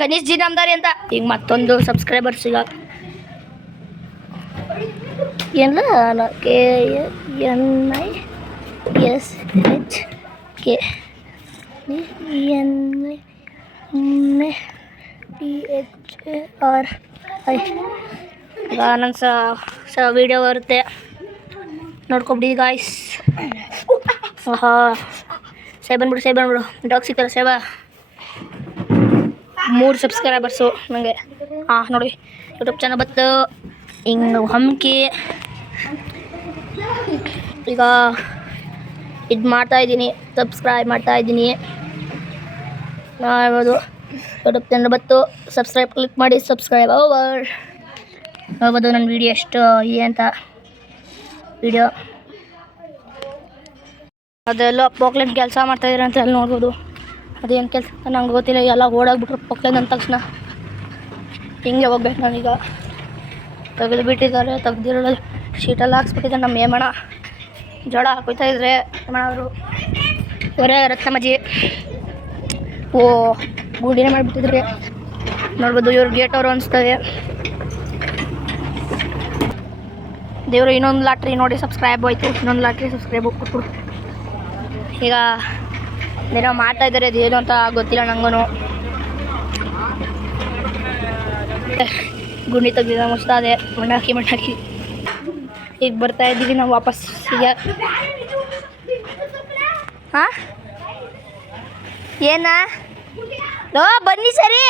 ಕನಿಷ್ ಜಿ ನಮ್ದಾರಿ ಅಂತ ಈಗ ಮತ್ತೊಂದು ಸಬ್ಸ್ಕ್ರೈಬರ್ಸ್ ಈಗ ಏನಿಲ್ಲ KNISHK NIPHRI. ಈಗ ನನ್ನ ವೀಡಿಯೋ ಬರುತ್ತೆ ನೋಡ್ಕೊಬಿಡಿ ಗಾಯ್ಸ್. ಸೇಬ್ ಬಂದ್ಬಿಡು ಡಾಗ್ ಸಿಕ್ಕಲ್ಲ ಸೇಬ. 3 ಸಬ್ಸ್ಕ್ರೈಬರ್ಸು ನನಗೆ. ನೋಡಿ ಯೂಟ್ಯೂಬ್ ಚಾನಲ್ ಬತ್ತು ಹಿಂಗೆ ಹಮ್ಕಿ. ಈಗ ಇದು ಮಾಡ್ತಾಯಿದ್ದೀನಿ ಸಬ್ಸ್ಕ್ರೈಬ್ ಮಾಡ್ತಾಯಿದ್ದೀನಿ. ನೋಡ್ಬೋದು ಯೂಟ್ಯೂಬ್ ಚಾನಲ್ ಬತ್ತು ಸಬ್ಸ್ಕ್ರೈಬ್ ಕ್ಲಿಕ್ ಮಾಡಿ ಸಬ್ಸ್ಕ್ರೈಬ್ ಓವರ್. ನೋಡ್ಬೋದು ನನ್ನ ವೀಡಿಯೋ ಎಷ್ಟು ಅಂತ ವೀಡಿಯೋ. ಅದೆಲ್ಲ ಪೋಕ್ಲೆನ್ ಕೆಲಸ ಮಾಡ್ತಾಯಿದ್ದಾರೆ ಅಂತ ಅಲ್ಲಿ ನೋಡ್ಬೋದು. ಅದೇನು ಕೆಲಸ ನಂಗೆ ಗೊತ್ತಿಲ್ಲ. ಎಲ್ಲ ಓಡಾಗ್ಬಿಟ್ರು ಪೋಕ್ಲೆನ್ ಅಂದ ತಕ್ಷಣ. ಹಿಂಗೆ ಹೋಗ್ಬೇಕು ನಾನೀಗ. ತೆಗೆದುಬಿಟ್ಟಿದ್ದಾರೆ. ತೆಗ್ದಿರೋ ಶೀಟೆಲ್ಲ ಹಾಕ್ಸ್ಬಿಟ್ಟಿದ್ದಾರೆ. ನಮ್ಮ ಏಮಣ್ಣ ಜೋಳ ಹಾಕೋಯ್ತಾ ಇದ್ರೆ ಏಮಣ್ಣ ಅವರು ಹೊರೆ ರತ್ನಮ್ಮಜ್ಜಿ ಗುಂಡಿನೇ ಮಾಡಿಬಿಟ್ಟಿದ್ರೆ ನೋಡ್ಬೋದು. ಇವ್ರು ಗೇಟ್ ಅವರು ಅನಿಸ್ತದೆ. ದೇವರು ಇನ್ನೊಂದು ಲಾಟ್ರಿ ನೋಡಿ ಸಬ್ಸ್ಕ್ರೈಬ್ ಆಯಿತು. ಇನ್ನೊಂದು ಲಾಟ್ರಿ ಸಬ್ಸ್ಕ್ರೈಬ್ ಕೊಟ್ಬಿಡು. ಈಗ ಏನೋ ಮಾಡ್ತಾಯಿದ್ದಾರೆ. ಅದೇನು ಅಂತ ಗೊತ್ತಿಲ್ಲ ನನಗೂ. ಗುಂಡಿ ತೆಗ್ದಿದ್ದ ಮುಚ್ತಾದೆ ಮಣ್ಣಾಕಿ ಈಗ ಬರ್ತಾಯಿದ್ದೀವಿ ನಾವು ವಾಪಸ್. ಈಗ ಏನಾ ಬನ್ನಿ ಸರಿ.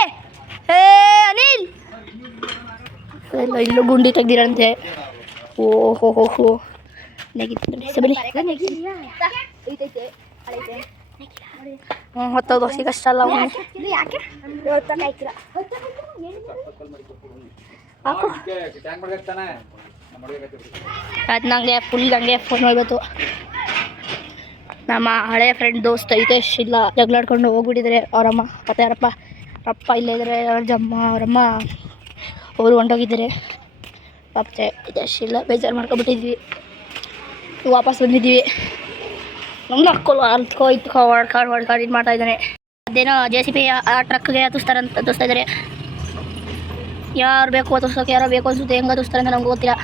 ಅನಿಲ್ ಎಲ್ಲ ಇಲ್ಲೂ ಗುಂಡಿ ತೆಗ್ದಿರಂತೆ. ಓಹೋ ಬನ್ನಿ. ಹೊತ್ತೋದು ಸಿಗಷ್ಟಲ್ಲ ಹಾಕು. ಅದು ನನಗೆ ಫುಲ್ ಹಂಗೆ ಫೋನ್ ಹೋಗ್ಬೇಕು. ನಮ್ಮ ಹಳೆ ಫ್ರೆಂಡ್ ದೋಸ್ತ ಹಿತೇಶ್ ಇಲ್ಲ ಜಗಳಾಡ್ಕೊಂಡು ಹೋಗ್ಬಿಟ್ಟಿದ್ದಾರೆ. ಅವರಮ್ಮ ಮತ್ತು ಅವರಪ್ಪ ಇಲ್ಲೇ ಇದ್ದಾರೆ. ಅವರಮ್ಮ ಅವರು ಹೊಂಟೋಗಿದ್ದಾರೆ. ಮತ್ತೆ ಹಿತೇಶ್ ಇಲ್ಲ ಬೇಜಾರು ಮಾಡ್ಕೊಬಿಟ್ಟಿದ್ವಿ. ವಾಪಸ್ ಬಂದಿದ್ದೀವಿ. ನಮ್ಗೆ ಹಾಕ್ಕೊಳ್ಳೋ ಇತ್ಕೊ ಹೊಡ್ಕಾಡು ಇದು ಮಾಡ್ತಾಯಿದ್ದಾನೆ. ಅದೇನೋ JCB ಆ ಟ್ರಕ್ಗೆ ಹತ್ತಿಸ್ತಾ ಇದ್ದಾರೆ. ಯಾರು ಬೇಕು ಹತ್ತಿಸೋಕೆ ಯಾರೋ ಬೇಕು ಅನ್ಸುತ್ತೆ. ಹೆಂಗೆ ಹತ್ತಿಸ್ತಾರೆ ಅಂತ ನಮ್ಗೆ ಗೊತ್ತಿಲ್ಲ.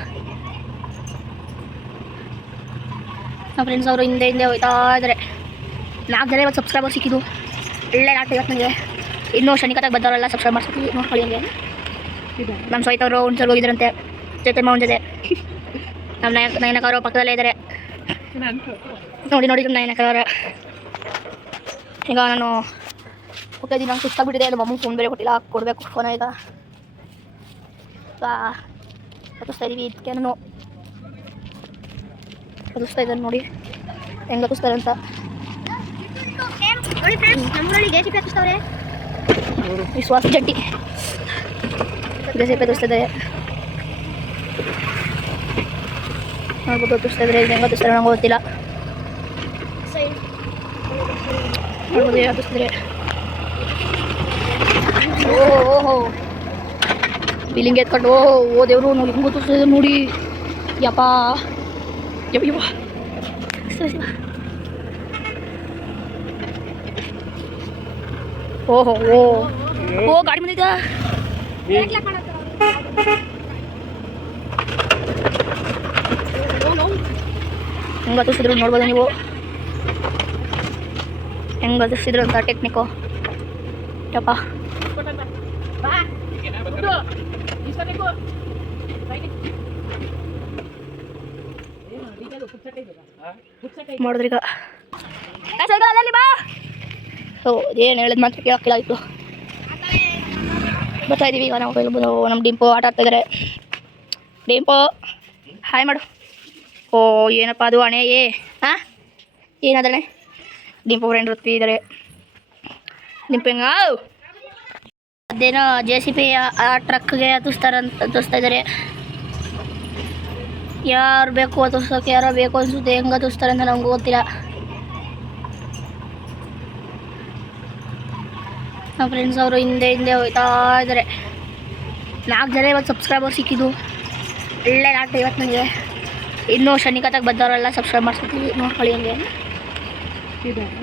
ನಮ್ಮ ಫ್ರೆಂಡ್ಸ್ ಅವರು ಹಿಂದೆ ಹೋಗ್ತಾ ಇದ್ದಾರೆ. 4 ಜನ ಇವತ್ತು ಸಬ್ಸ್ಕ್ರೈಬರ್ ಸಿಕ್ಕಿದ್ದು. ಒಳ್ಳೆ ನಾಟ ಇವತ್ತು ನನಗೆ. ಇನ್ನೂ ಶನಿಕತೆಗೆ ಬಂದವರೆಲ್ಲ ಸಬ್ಸ್ಕ್ರೈಬ್ ಮಾಡ್ಸಿದ್ವಿ. ನೋಡ್ಕೊಳ್ಳಿ ಹಂಗೆ. ನಮ್ಮ ಸ್ವೈತ್ ಅವರು ಹುಣ್ಸರ್ಗೆ ಹೋಗಿದ್ರಂತೆ ಜೊತೆ ಮಾವನ ಜೊತೆ. ನಮ್ಮ ನಯನಕವರು ಪಕ್ಕದಲ್ಲೇ ಇದ್ದಾರೆ. ನೋಡಿ ನಮ್ಮ ನಯನಕರ. ಈಗ ನಾನು ಓಕೆ ದಿನ ಸುಸ್ತಾಗ್ಬಿಟ್ಟಿದೆ. ನಮ್ಮ ಅಮ್ಮಂಗೆ ಫೋನ್ ಬೇರೆ ಕೊಟ್ಟಿಲ್ಲ, ಕೊಡಬೇಕು ಫೋನ ಈಗ ಹತ್ತಿಸ್ತಾ ಇದೀವಿ. ಇದಕ್ಕೆ ನಾನು ಹತ್ತಿಸ್ತಾ ಇದ್ದಾನೆ ನೋಡಿ ಹೆಂಗೆ ಹತ್ತಿಸ್ತಾರೆ ಅಂತ. ನೋಡಿ ಫ್ರೆಂಡ್ಸ್, ನಮ್ಮೂರಲ್ಲಿ JCB ಹತ್ತಿಸ್ತವ್ರೆ. ವಿಶ್ವಾಸ ಜಟ್ಟಿ JCB ಹತ್ತಿಸ್ತಾ ಇದೆ. ನೋಡ್ಬೋದು ಹತ್ತಿಸ್ತಾ ಇದ್ರೆ ಹೆಂಗೆ ಹತ್ತಿಸ್ತಾರೆ ನಂಗೆ ಗೊತ್ತಿಲ್ಲ. ನೋಡ್ಬೋದು ಹತ್ತಿಸ್ತಾರೆ. ಓಹೋ ಬಿಲ್ಲಿಂಗ್ ಎತ್ಕೊಂಡು ಓ ದೇವರು ನೋಡಿ ಹೆಂಗೆ ಗೊತ್ತಿಸ್ತದೆ ನೋಡಿ. ಯಪ್ಪ ಯಪ್ಪ ಓಹೋ ಓ ಓ ಗಾಡಿ ಬಂದಿದ್ದ. ಹೆಂಗೆ ಹತ್ತಿಸಿದ್ರು ನೋಡ್ಬೋದು ನೀವು, ಹೆಂಗೆ ಹತ್ತಿಸಿದ್ರು ಅಂತ ಟೆಕ್ನಿಕ್ಕು. ಯಪ್ಪ ಮಾಡಿದ್ರೀಗ ಅಲ್ಲಿ ಬಾ. ಸೊ ಏನು ಹೇಳಿದ್ ಮಾತ್ರ ಕೇಳಕ್ಕಿಲ್ಲ ಇತ್ತು. ಬರ್ತಾ ಇದ್ದೀವಿ ಈಗ ನಾವು. ನಮ್ಮ ಡಿಂಪು ಆಟ ಆಡ್ತಾಯಿದ್ದಾರೆ. ಡಿಂಪು ಹಾಯ್ ಮಾಡು. ಓ ಏನಪ್ಪ ಅದು ಅಣೆ ಹಾಂ ಏನದಣೆ. ಡಿಂಪು ಫ್ರೆಂಡ್ ಋತ್ವಿ ಇದ್ದಾರೆ. ಡಿಂಪು ಹೆಂಗ ಅದೇನೋ JCB ಆ ಟ್ರಕ್ಗೆ ಹತ್ತಿಸ್ತಾ ಇದ್ದಾರೆ. ಯಾರು ಬೇಕು ಹತ್ತಿಸೋಕೆ, ಯಾರೋ ಬೇಕು ಅನ್ಸುತ್ತೆ. ಹೆಂಗೆ ಹತ್ತಿಸ್ತಾರೆ ಅಂತ ನಮ್ಗೆ ಗೊತ್ತಿಲ್ಲ. ನಮ್ಮ ಫ್ರೆಂಡ್ಸ್ ಅವರು ಹಿಂದೆ ಹೋಗ್ತಾ ಇದ್ದಾರೆ. 4 ಜನ ಇವತ್ತು ಸಬ್ಸ್ಕ್ರೈಬರ್ ಸಿಕ್ಕಿದ್ದು. ಒಳ್ಳೆ 450 ನನಗೆ. ಇನ್ನೂ ಶನಿಕತ್ತಾಗ ಬಂದವರೆಲ್ಲ ಸಬ್ಸ್ಕ್ರೈಬ್ ಮಾಡಿಸ್ಕೊತೀವಿ, ನೋಡ್ಕೊಳ್ಳಿ ಹಂಗೆ.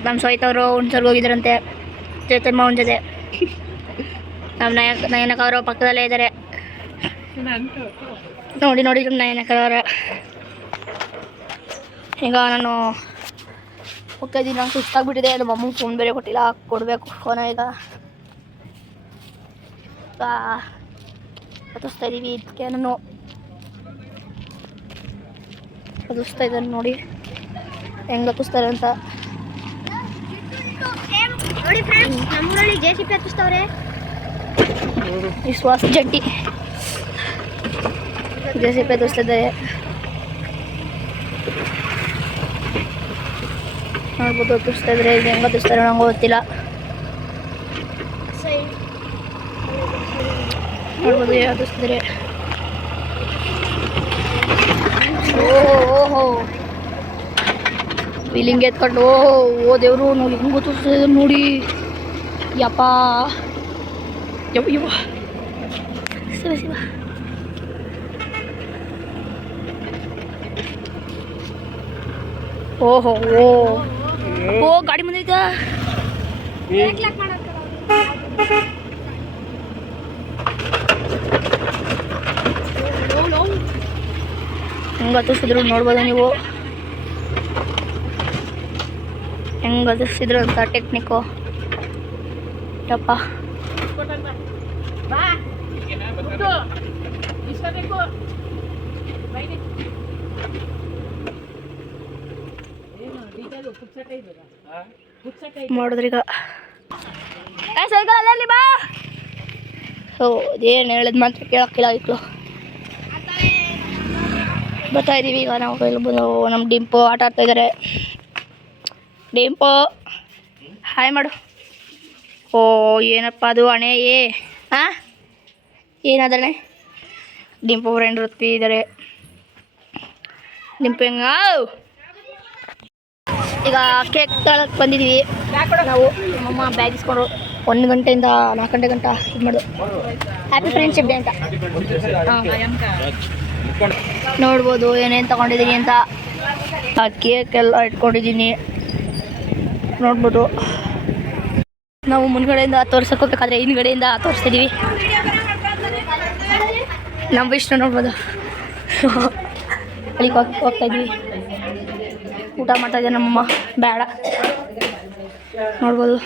ನಮ್ಮ ಸೋಯ್ತವರು ಹುಣ್ಸರ್ಗೆ ಹೋಗಿದ್ದಾರಂತೆ ಚೇತನ್ ಮಾವನ ಜೊತೆ. ನಮ್ಮ ನಯನಕ ಅವರು ಪಕ್ಕದಲ್ಲೇ ಇದ್ದಾರೆ ನೋಡಿ. ನಮ್ಮ ನಯನಕ ಅವರ ಈಗ ನಾನು ಓಕೆ ದಿನ ಸುಸ್ತಾಗ್ಬಿಟ್ಟಿದೆ. ನಮ್ಮ ಅಮ್ಮಂಗೆ ಫೋನ್ ಬೇರೆ ಕೊಟ್ಟಿಲ್ಲ, ಕೊಡಬೇಕು ಫೋನ ಈಗ ಹತ್ತಿಸ್ತಾ ಇದ್ದೀವಿ. ಇದಕ್ಕೆ ನಾನು ಹತ್ತಿಸ್ತಾ ಇದ್ದಾನೆ ನೋಡಿ ಹೆಂಗೆ ಹತ್ತಿಸ್ತಾರೆ ಅಂತ. ನೋಡಿ ಫ್ರೆಂಡ್ಸ್, ನಮ್ಮೂರಲ್ಲಿ JCB ಹತ್ತಿಸ್ತವ್ರೆ. ವಿಶ್ವಾಸ ಜಟ್ಟಿ JCB ಹತ್ತಿಸ್ತಾ ಇದ್ದಾರೆ. ನೋಡ್ಬೋದು ಹತ್ತಿಸ್ತಾ ಇದ್ರೆ ಹೆಂಗೆ ಹತ್ತಿಸ್ತಾರೆ ನಂಗೆ ಗೊತ್ತಿಲ್ಲ. ನೋಡ್ಬೋದು ಹತ್ತಿಸ್ತಾರೆ. ಓಹೋ ಬಿಲ್ಲಿಂಗ್ ಎತ್ಕೊಂಡು ಓ ದೇವರು ನೋಡಿ ಹೆಂಗೆ ಗೊತ್ತಿಸ್ತದೆ ನೋಡಿ. ಯಪ್ಪ ಯಪ್ಪ ಯಪ್ಪ ಶಿವ. ಓಹೋ ಓ ಓ ಗಾಡಿ ಬಂದಿದ್ದ. ಹೆಂಗೆ ಹತ್ತಿಸಿದ್ರು ನೋಡ್ಬೋದು ನೀವು, ಹೆಂಗೆ ಹತ್ತಿಸಿದ್ರು ಅಂತ ಟೆಕ್ನಿಕ್ಕು. ಯಪ್ಪ ಮಾಡಿದ್ರೀಗ ಸೈಕಲಲ್ಲಿ ಬಾ. ಸೊ ಏನು ಹೇಳಿದ್ ಮಾತ್ರ ಕೇಳಕ್ಕಿಲ್ಲ ಇತ್ತು. ಬರ್ತಾ ಇದ್ದೀವಿ ಈಗ ನಾವು. ನಮ್ಮ ಡಿಂಪು ಆಟ ಆಡ್ತಾಯಿದ್ದಾರೆ. ಡಿಂಪು ಹಾಯ್ ಮಾಡು. ಓ ಏನಪ್ಪ ಅದು ಅಣೆ ಹಾಂ ಏನದಣೆ. ಡಿಂಪು ಫ್ರೆಂಡ್ ಋತ್ವಿ ಇದ್ದಾರೆ. ಡಿಂಪು ಹೆಂಗ ಈಗ ಕೇಕ್ ತಗೊಳಕ್ಕೆ ಬಂದಿದ್ದೀವಿ ನಾವು. ನಮ್ಮಮ್ಮ ಬ್ಯಾಗ್ ಇಸ್ಕೊಂಡು 1 ಗಂಟೆಯಿಂದ 4 ಗಂಟೆ ಗಂಟ ಇದು ಮಾಡೋದು. ಹ್ಯಾಪಿ ಫ್ರೆಂಡ್ಶಿಪ್ ಡೇ ಅಂತ. ನೋಡ್ಬೋದು ಏನೇನು ತಗೊಂಡಿದ್ದೀನಿ ಅಂತ. ಆ ಕೇಕ್ ಎಲ್ಲ ಇಟ್ಕೊಂಡಿದ್ದೀನಿ ನೋಡ್ಬೋದು. ನಾವು ಮುಂದ್ಗಡೆಯಿಂದ ತೋರ್ಸಕ್ಕೆ ಹೋಗ್ಬೇಕಾದ್ರೆ ಹಿಂದ್ಗಡೆಯಿಂದ ತೋರಿಸ್ತಿದ್ದೀವಿ. ನಮ್ಮ ವಿಷ್ಣು ನೋಡ್ಬೋದು ಅಲ್ಲಿಗೆ ಹೋಗ್ತಾಯಿದ್ವಿ. ಊಟ ಮಾಡ್ತಾಯಿದ್ದೆ ನಮ್ಮಮ್ಮ. ಬೇಡ ನೋಡ್ಬೋದು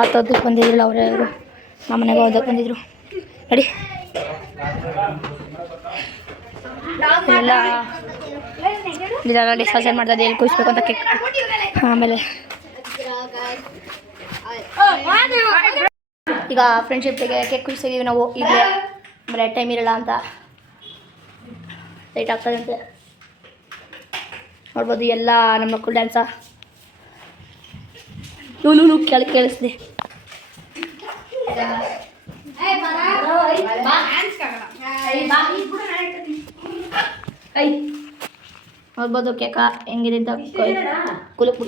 ಆತದ್ದು ಬಂದಿದ್ದಿಲ್ಲ ಅವರೇ. ಅವರು ನಮ್ಮ ಮನೆಗೆ ಓದಕ್ಕೆ ಬಂದಿದ್ರು. ನಡಿ ಎಲ್ಲ ಇದೆಲ್ಲ ಡಿಸ್ಕಷನ್ ಮಾಡ್ತಾ ಎಲ್ಲಿ ಕೂರಿಸ್ಬೇಕು ಅಂತ ಕೇಕ್. ಆಮೇಲೆ ಈಗ ಫ್ರೆಂಡ್ಶಿಪ್ ಡೇಗೆ ಕೇಕ್ ಕುಯ್ಸಿದ್ದೀವಿ ನಾವು ಈಗಲೇ, ಆಮೇಲೆ ಟೈಮ್ ಇರಲ್ಲ ಅಂತ ಲೇಟ್ ಆಗ್ತದೆ ಅಂತೆ. ನೋಡ್ಬೋದು ಎಲ್ಲ ನಮ್ಮ ಮಕ್ಕಳು ಡ್ಯಾನ್ಸ ನೂ ಕೇಳಿಸ್ದೆ. ನೋಡ್ಬೋದು ಕೇಕ ಹೆಂಗಿದೆ ಅಂತ ಕುಲುಕ್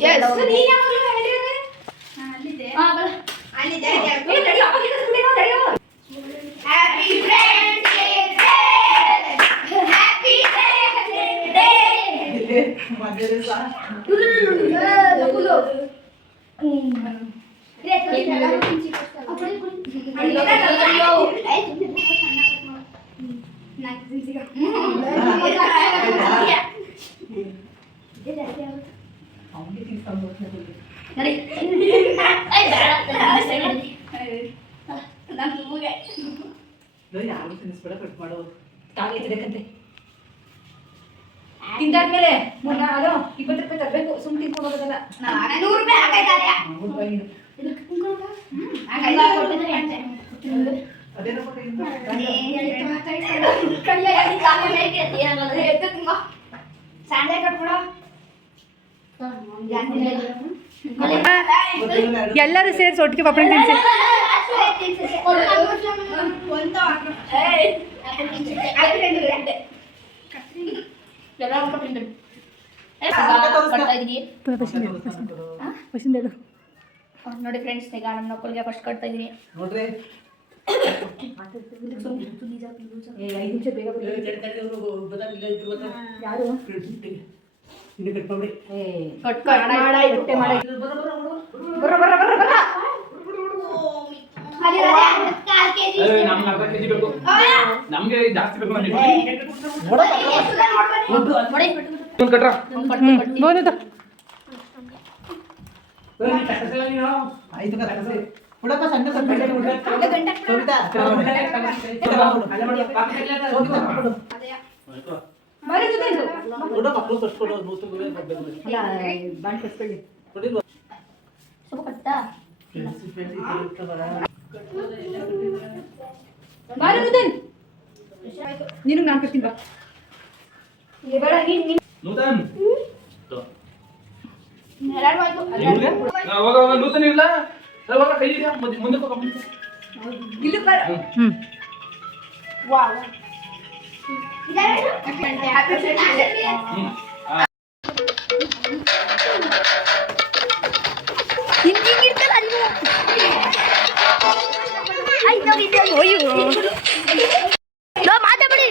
ಯಾರು ತಿನ್ನಿಸ್ಬೇಡ, ಕಟ್ ಮಾಡೋ ತಿನ್ನಕಂತೆ ತಿಂದಾದ್ಮೇಲೆ ಅಲೋ 20 ರೂಪಾಯಿ ತರಬೇಕು. ಸುಮ್ಮನೆ ತಿನ್ಕೊಂಡು ಹೋಗೋದಲ್ಲ. 100 ರೂಪಾಯಿ ಹಾಕೈತಾರೆ. ಎಲ್ಲರೂ ಸೇರಿಸಿ ಒಟ್ಟಿಗೆ ಪಾಪಡಿ ತಿನ್ಸಿ. ನೋಡಿ ಫ್ರೆಂಡ್ಸ್, ಈಗ ನಮ್ಮ ಮಕ್ಕಳಿಗೆ ಫಸ್ಟ್ ಕಟ್ತಾ ಇದ್ದೀನಿ. ನೋಡ್ರಿ 5 ನಿಮಿಷ ಬೇಗ ಯಾರು ಕಟ್ ಮಾಡಿ ನಮ್ಗೆ ಜಾಸ್ತಿ ಬೇಕು ನೀನು ನಾನು ಕಟ್ತೀನಿ ಬಾ. ನೂತನ್ ನೂತನ ಇಲ್ಲ ಕೈ ಮುಂದೆ ಇಲ್ಲಿ ಬರ. ಮಾತಾಡಿ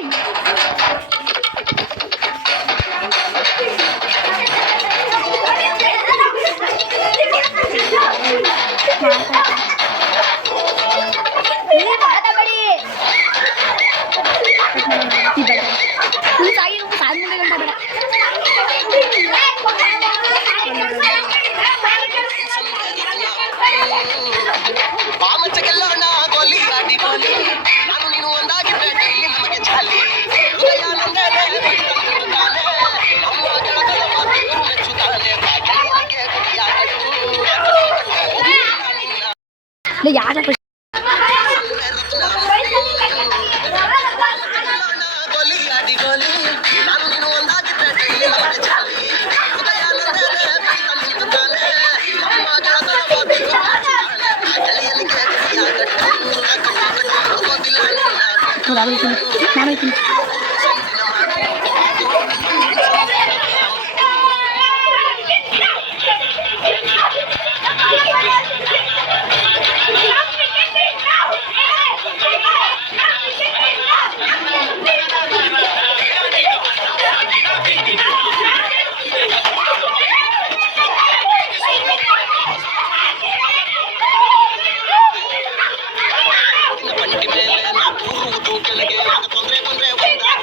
ಯಾರ ನಾನು ಬಂಟಿ ಮೇಲೆ ತೊಂದ್ರೆ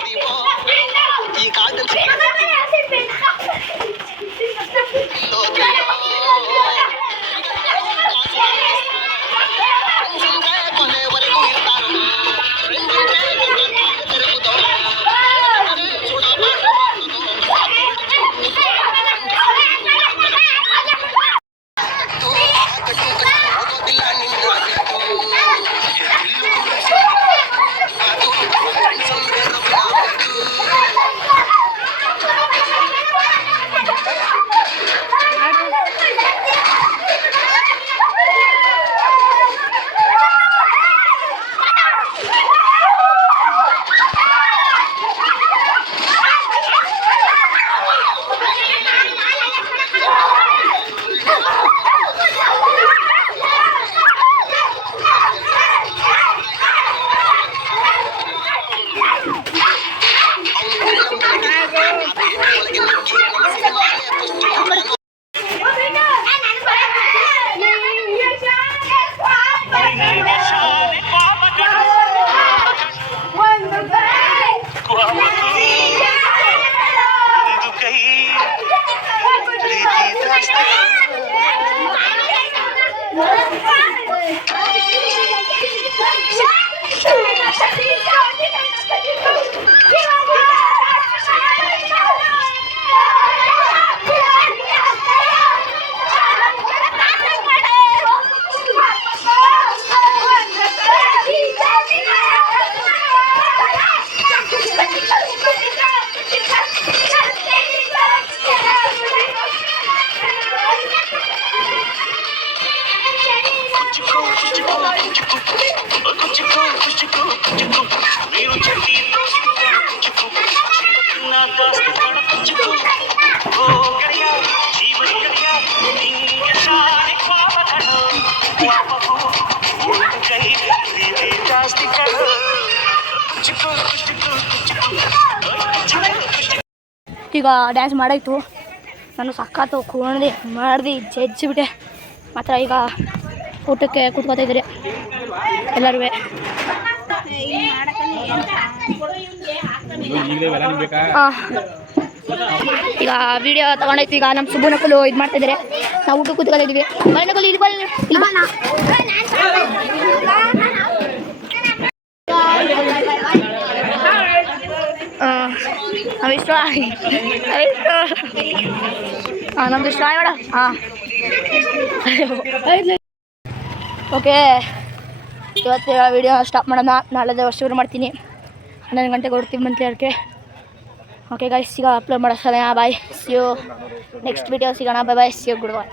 ಈಗ ಡ್ಯಾನ್ಸ್ ಮಾಡಾಯ್ತು. ನಾನು ಸಖತ್ತು ಕುಣಿದು ಮಾಡ್ದು ಜಜ್ಜಿಬಿಟ್ಟೆ. ಮಾತ್ರ ಈಗ ಊಟಕ್ಕೆ ಕೂತ್ಕೋತಾ ಇದ್ದೀರಿ ಎಲ್ಲರೂ. ಈಗ ವಿಡಿಯೋ ತಗೊಂಡೈತಿ. ಈಗ ನಮ್ಮ ಸುಬ್ಬು ನಕಲು ಇದು ಮಾಡ್ತಾ ಇದ್ದಾರೆ. ನಾವು ಊಟ ಕೂತ್ಕೊತಾ ಇದ್ದೀವಿ. ನಕಲು ಇಲ್ಲಿ ನಾವಿಷ್ಟು ನಮ್ದು ಇಷ್ಟ ಮಾಡ. ಹಾಂ ಓಕೆ, ಇವತ್ತು ವಿಡಿಯೋ ಸ್ಟಾಪ್ ಮಾಡೋಣ. ನಾಳೆ ಶುರು ಮಾಡ್ತೀನಿ. 11 ಗಂಟೆಗೆ ಹೊಡ್ತೀವಿ ಮಂತ್ಲಿ ಅದಕ್ಕೆ. ಓಕೆ ಗೈಸ್, ಈಗ ಅಪ್ಲೋಡ್ ಮಾಡೋ ಸಮಯ. ಬಾಯ್, ಸಿ ಯು ನೆಕ್ಸ್ಟ್ ವಿಡಿಯೋ ಸಿಗೋಣ. ಬಾಯ್ ಬಾಯ್, ಸಿ ಯು, ಗುಡ್ ಬಾಯ್.